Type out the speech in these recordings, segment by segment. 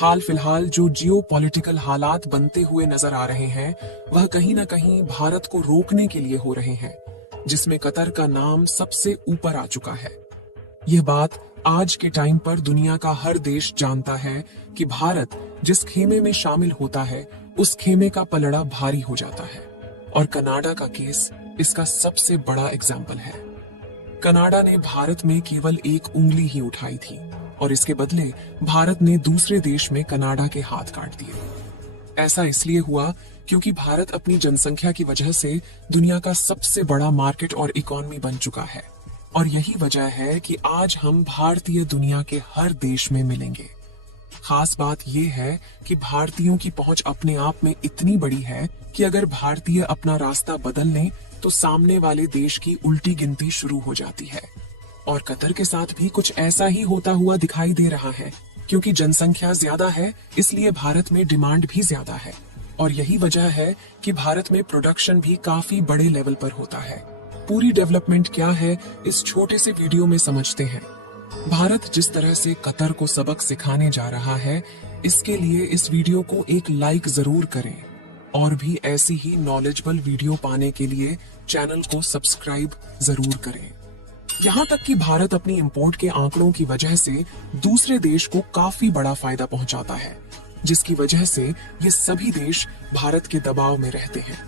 हाल फिलहाल जो जियो पॉलिटिकल हालात बनते हुए नजर आ रहे हैं वह कहीं ना कहीं भारत को रोकने के लिए हो रहे हैं, जिसमें कतर का नाम सबसे ऊपर आ चुका है। यह बात आज के टाइम पर दुनिया का हर देश जानता है कि भारत जिस खेमे में शामिल होता है उस खेमे का पलड़ा भारी हो जाता है, और कनाडा का केस इसका सबसे बड़ा एग्जाम्पल है। कनाडा ने भारत में केवल एक उंगली ही उठाई थी और इसके बदले भारत ने दूसरे देश में कनाडा के हाथ काट दिए। ऐसा इसलिए हुआ क्योंकि भारत अपनी जनसंख्या की वजह से दुनिया का सबसे बड़ा मार्केट और इकोनॉमी बन चुका है, और यही वजह है कि आज हम भारतीय दुनिया के हर देश में मिलेंगे। खास बात यह है कि भारतीयों की पहुंच अपने आप में इतनी बड़ी है कि अगर भारतीय अपना रास्ता बदल लें तो सामने वाले देश की उल्टी गिनती शुरू हो जाती है। और कतर के साथ भी कुछ ऐसा ही होता हुआ दिखाई दे रहा है, क्योंकि जनसंख्या ज्यादा है इसलिए भारत में डिमांड भी ज्यादा है, और यही वजह है कि भारत में प्रोडक्शन भी काफी बड़े लेवल पर होता है। पूरी डेवलपमेंट क्या है इस छोटे से वीडियो में समझते हैं। भारत जिस तरह से कतर को सबक सिखाने जा रहा है, इसके लिए इस वीडियो को एक लाइक जरूर करें, और भी ऐसी ही नॉलेजेबल वीडियो पाने के लिए चैनल को सब्सक्राइब जरूर करें। यहाँ तक कि भारत अपनी इंपोर्ट के आंकड़ों की वजह से दूसरे देश को काफी बड़ा फायदा पहुंचाता है, जिसकी वजह से ये सभी देश भारत के दबाव में रहते हैं।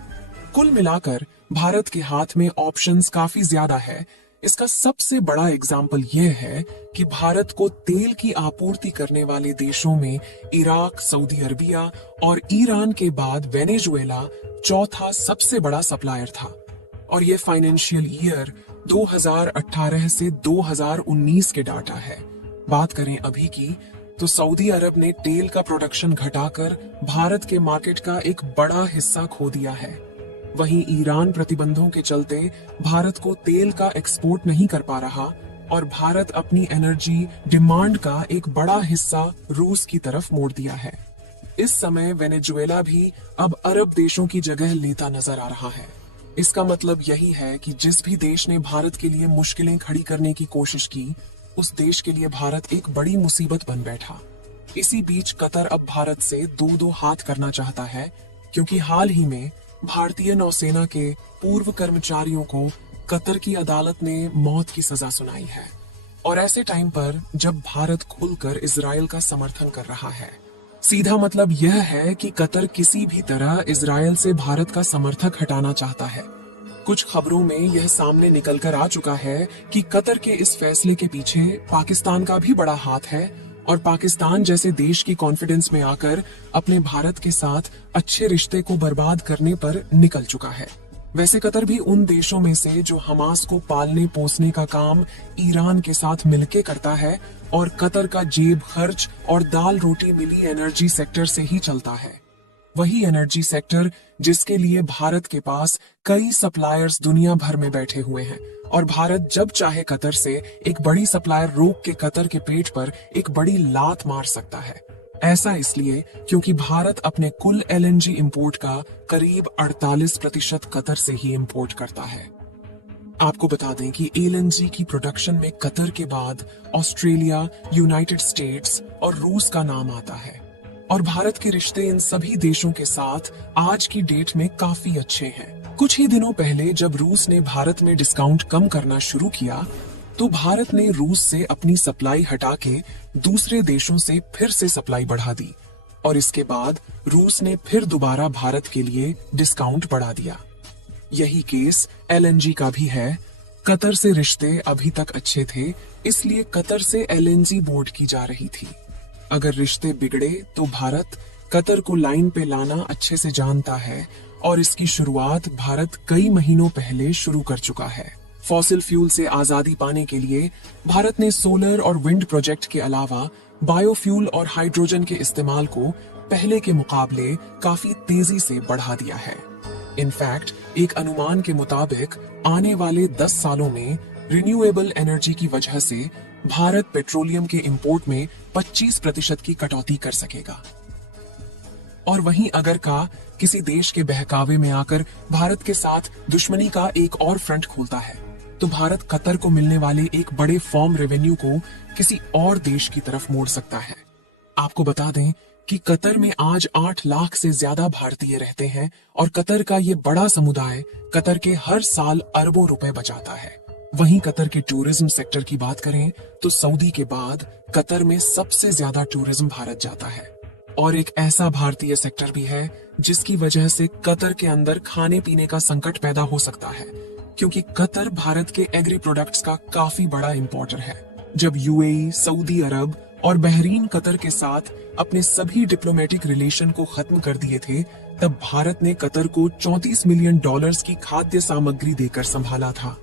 कुल मिलाकर भारत के हाथ में ऑप्शंस काफी ज्यादा है। इसका सबसे बड़ा एग्जाम्पल यह है कि भारत को तेल की आपूर्ति करने वाले देशों में इराक, सऊदी अरबिया और ईरान के बाद वेनेजुएला चौथा सबसे बड़ा सप्लायर था। और ये फाइनेंशियल ईयर 2018 से 2019 के डाटा है। बात करें अभी की तो सऊदी अरब ने तेल का प्रोडक्शन घटाकर भारत के मार्केट का एक बड़ा हिस्सा खो दिया है। वहीं ईरान प्रतिबंधों के चलते भारत को तेल का एक्सपोर्ट नहीं कर पा रहा, और भारत अपनी एनर्जी डिमांड का एक बड़ा हिस्सा रूस की तरफ मोड़ दिया है। इस समय वेनेजुएला भी अब अरब देशों की जगह लेता नजर आ रहा है। इसका मतलब यही है कि जिस भी देश ने भारत के लिए मुश्किलें खड़ी करने की कोशिश की, उस देश के लिए भारत एक बड़ी मुसीबत बन बैठा। इसी बीच कतर अब भारत से दो दो हाथ करना चाहता है, क्योंकि हाल ही में भारतीय नौसेना के पूर्व कर्मचारियों को कतर की अदालत ने मौत की सजा सुनाई है। और ऐसे टाइम पर जब भारत खुलकर इजराइल का समर्थन कर रहा है, सीधा मतलब यह है कि कतर किसी भी तरह इजराइल से भारत का समर्थक हटाना चाहता है। कुछ खबरों में यह सामने निकलकर आ चुका है कि कतर के इस फैसले के पीछे पाकिस्तान का भी बड़ा हाथ है, और पाकिस्तान जैसे देश की कॉन्फिडेंस में आकर अपने भारत के साथ अच्छे रिश्ते को बर्बाद करने पर निकल चुका है। वैसे कतर भी उन देशों में से जो हमास को पालने पोसने का काम ईरान के साथ मिलके करता है, और कतर का जेब खर्च और दाल रोटी मिली एनर्जी सेक्टर से ही चलता है। वही एनर्जी सेक्टर जिसके लिए भारत के पास कई सप्लायर्स दुनिया भर में बैठे हुए हैं, और भारत जब चाहे कतर से एक बड़ी सप्लायर रोक के कतर के पेट पर एक बड़ी लात मार सकता है। ऐसा इसलिए क्योंकि भारत अपने कुल एलएनजी इंपोर्ट का करीब 48% कतर से ही इंपोर्ट करता है। आपको बता दें कि एलएनजी की प्रोडक्शन में कतर के बाद ऑस्ट्रेलिया, यूनाइटेड स्टेट्स और रूस का नाम आता है, और भारत के रिश्ते इन सभी देशों के साथ आज की डेट में काफी अच्छे हैं। कुछ ही दिनों पहले जब रूस ने भारत में डिस्काउंट कम करना शुरू किया, तो भारत ने रूस से अपनी सप्लाई हटा के दूसरे देशों से फिर से सप्लाई बढ़ा दी, और इसके बाद रूस ने फिर दोबारा भारत के लिए डिस्काउंट बढ़ा दिया। यही केस एलएनजी का भी है। कतर से रिश्ते अभी तक अच्छे थे, इसलिए कतर से एलएनजी बोर्ड की जा रही थी। अगर रिश्ते बिगड़े तो भारत कतर को लाइन पे लाना अच्छे से जानता है, और इसकी शुरुआत भारत कई महीनों पहले शुरू कर चुका है। फॉसिल फ्यूल से आजादी पाने के लिए भारत ने सोलर और विंड प्रोजेक्ट के अलावा बायोफ्यूल और हाइड्रोजन के इस्तेमाल को पहले के मुकाबले काफी तेजी से बढ़ा दिया है। इनफैक्ट एक अनुमान के मुताबिक आने वाले 10 सालों में रिन्यूएबल एनर्जी की वजह से भारत पेट्रोलियम के इंपोर्ट में 25% की कटौती कर सकेगा। और वहीं अगर का किसी देश के बहकावे में आकर भारत के साथ दुश्मनी का एक और फ्रंट खोलता है, तो भारत कतर को मिलने वाले एक बड़े फॉर्म रेवेन्यू को किसी और देश की तरफ मोड़ सकता है। आपको बता दें कि कतर में आज 8 लाख से ज्यादा भारतीय रहते हैं और कतर का ये बड़ा समुदाय कतर के हर साल अरबों रुपए बचाता है। वहीं कतर के टूरिज्म सेक्टर की बात करें तो सऊदी के बाद कतर में सबसे ज्यादा टूरिज्म भारत जाता है। और एक ऐसा भारतीय सेक्टर भी है जिसकी वजह से कतर के अंदर खाने पीने का संकट पैदा हो सकता है, क्योंकि कतर भारत के एग्री प्रोडक्ट्स का काफी बड़ा इंपोर्टर है। जब यूएई, सऊदी अरब और बहरीन कतर के साथ अपने सभी डिप्लोमेटिक रिलेशन को खत्म कर दिए थे, तब भारत ने कतर को $34 मिलियन की खाद्य सामग्री देकर संभाला था।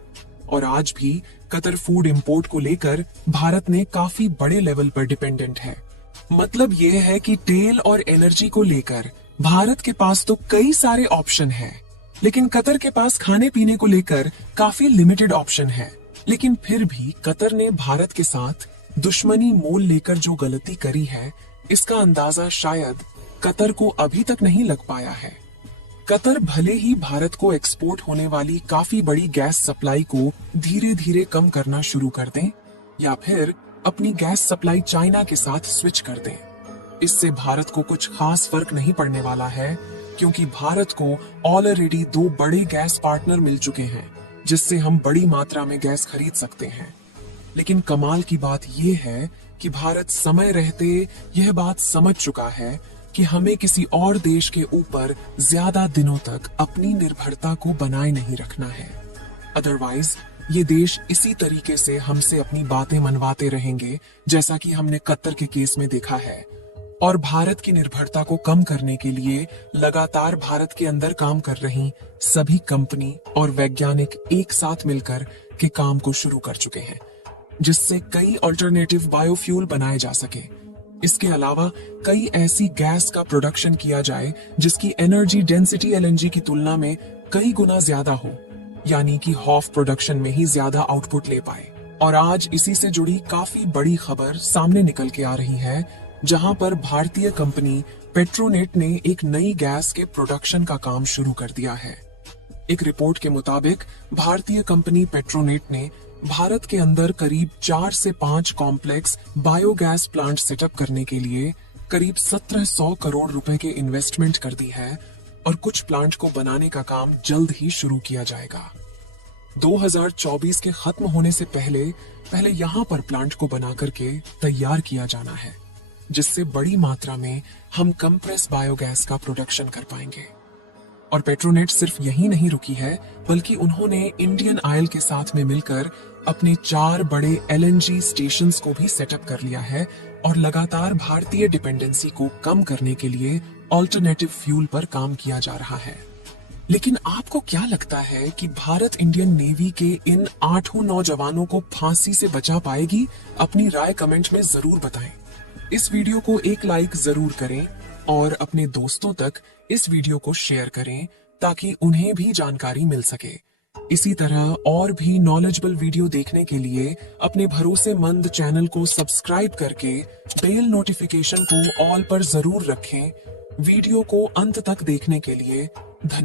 और आज भी कतर फूड इंपोर्ट को लेकर भारत ने काफी बड़े लेवल पर डिपेंडेंट है। मतलब यह है कि तेल और एनर्जी को लेकर भारत के पास तो कई सारे ऑप्शन हैं, लेकिन कतर के पास खाने पीने को लेकर काफी लिमिटेड ऑप्शन है। लेकिन फिर भी कतर ने भारत के साथ दुश्मनी मोल लेकर जो गलती करी है, इसका अंदाजा शायद कतर को अभी तक नहीं लग पाया है। कतर भले ही भारत को एक्सपोर्ट होने वाली काफी बड़ी गैस सप्लाई को धीरे धीरे कम करना शुरू कर दें, या फिर अपनी गैस सप्लाई चाइना के साथ स्विच कर दें, इससे भारत को कुछ खास फर्क नहीं पड़ने वाला है, क्योंकि भारत को ऑलरेडी 2 बड़े गैस पार्टनर मिल चुके हैं, जिससे हम बड़ी मात्रा में गैस खरीद सकते हैं। लेकिन कमाल की बात यह है कि भारत समय रहते यह बात समझ चुका है कि हमें किसी और देश के ऊपर ज्यादा दिनों तक अपनी निर्भरता को बनाए नहीं रखना है। अदरवाइज ये देश इसी तरीके से हमसे अपनी बातें मनवाते रहेंगे, जैसा कि हमने कतर के केस में देखा है। और भारत की निर्भरता को कम करने के लिए लगातार भारत के अंदर काम कर रही सभी कंपनी और वैज्ञानिक एक साथ मिलकर के काम को शुरू कर चुके हैं, जिससे कई अल्टरनेटिव बायोफ्यूल बनाए जा सके। इसके अलावा कई ऐसी गैस का प्रोडक्शन किया जाए जिसकी एनर्जी डेंसिटी एलएनजी की तुलना में कई गुना ज्यादा हो, यानी कि हॉफ प्रोडक्शन में ही ज्यादा आउटपुट ले पाए। और आज इसी से जुड़ी काफी बड़ी खबर सामने निकल के आ रही है, जहां पर भारतीय कंपनी पेट्रोनेट ने एक नई गैस के प्रोडक्शन का काम शुरू कर दिया है। एक रिपोर्ट के मुताबिक भारतीय कंपनी पेट्रोनेट ने भारत के अंदर करीब 4 से 5 कॉम्प्लेक्स बायोगैस प्लांट सेटअप करने के लिए करीब 1700 करोड़ रुपए के इन्वेस्टमेंट कर दी है, और कुछ प्लांट को बनाने का काम जल्द ही शुरू किया जाएगा। 2024 के खत्म होने से पहले यहाँ पर प्लांट को बना करके तैयार किया जाना है, जिससे बड़ी मात्रा में हम कंप्रेस बायोगैस का प्रोडक्शन कर पाएंगे। और पेट्रोनेट सिर्फ यही नहीं रुकी है, बल्कि उन्होंने इंडियन ऑयल के साथ में मिलकर अपने 4 बड़े एलएनजी स्टेशंस को भी सेटअप कर लिया है, और लगातार भारतीय डिपेंडेंसी को कम करने के लिए ऑल्टरनेटिव फ्यूल पर काम किया जा रहा है। लेकिन आपको क्या लगता है कि भारत इंडियन नेवी के इन 8 नौजवानों को फांसी से बचा पाएगी? अपनी राय कमेंट में जरूर बताएं। इस वीडियो को एक लाइक जरूर करें और अपने दोस्तों तक इस वीडियो को शेयर करें, ताकि उन्हें भी जानकारी मिल सके। इसी तरह और भी नॉलेजेबल वीडियो देखने के लिए अपने भरोसेमंद चैनल को सब्सक्राइब करके बेल नोटिफिकेशन को ऑल पर जरूर रखें। वीडियो को अंत तक देखने के लिए धन्यवाद।